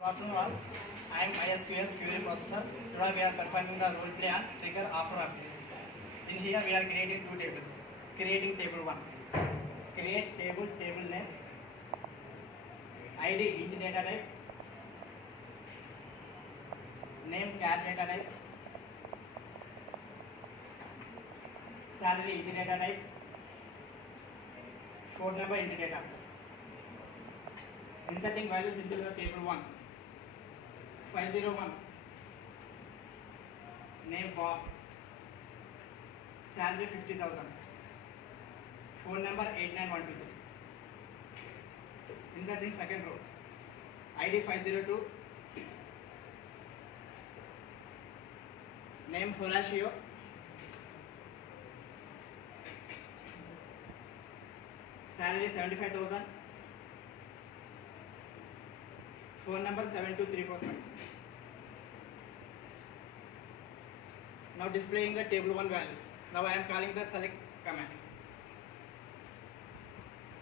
Good afternoon all. I am MySQL query processor. Today we are performing the role play on trigger after update. In here we are creating two tables. Creating table 1. Create table name, ID int data type, name char data type, salary int data type, phone number int data. Inserting values into the table 1. 501 name Bob, salary 50,000, phone number 89123. Inserting second row, ID 502, name Horatio, salary 75,000, phone number 72345. Now displaying the table 1 values. Now I am calling the select command.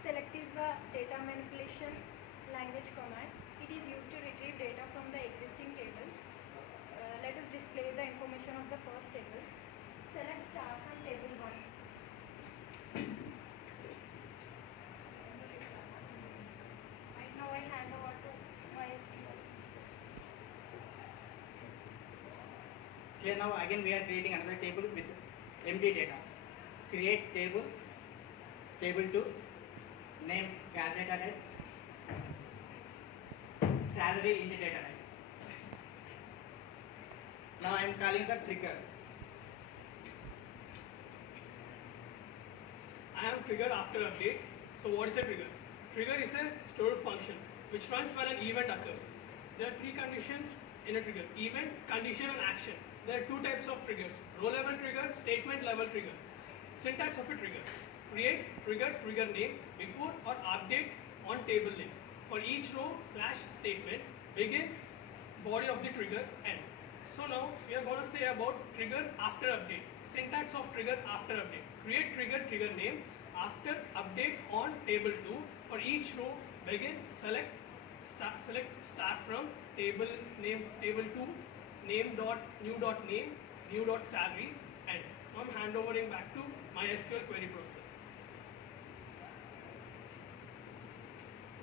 Select is the data manipulation language command. It is used to retrieve data from the existing tables. Let us display the information of the first table. Select star from table 1. Right now I hand over to MySQL. Here now again we are creating another table with empty data. Create table 2, name char data type, salary int data type. Now I am calling the trigger. I have trigger after update. So what is a trigger? Trigger is a stored function which runs when an event occurs. There are three conditions in a trigger: event, condition and action. There are two types of triggers: row level trigger, statement level trigger. Syntax of a trigger: create trigger name before or update on table name. For each row / statement, begin, body of the trigger, end. So now we are going to say about trigger after update. Syntax of trigger after update: create trigger name after update on table 2. For each row, begin, select start from table name table 2, name dot name new dot salary, end. Now I'm handovering back to MySQL query processor.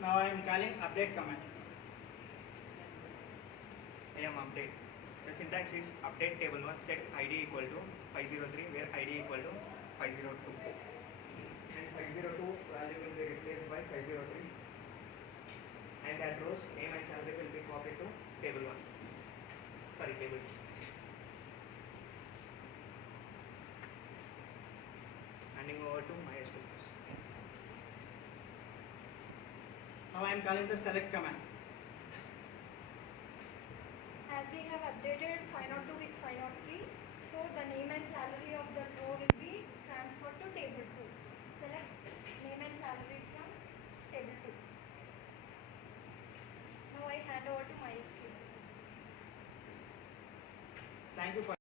Now I am calling update command. update. The syntax is update table 1, set id equal to 503, where id equal to 502. And 502 value will be replaced by 503. And that rows name and salary will be copied to table 1. Sorry, table 2. Handing over to MySQL. Now I am calling the select command. As we have updated 502 with 503, so the name and salary of the row will be transferred to table 2. Select name and salary from table 2. Now I hand over to MySQL. Thank you for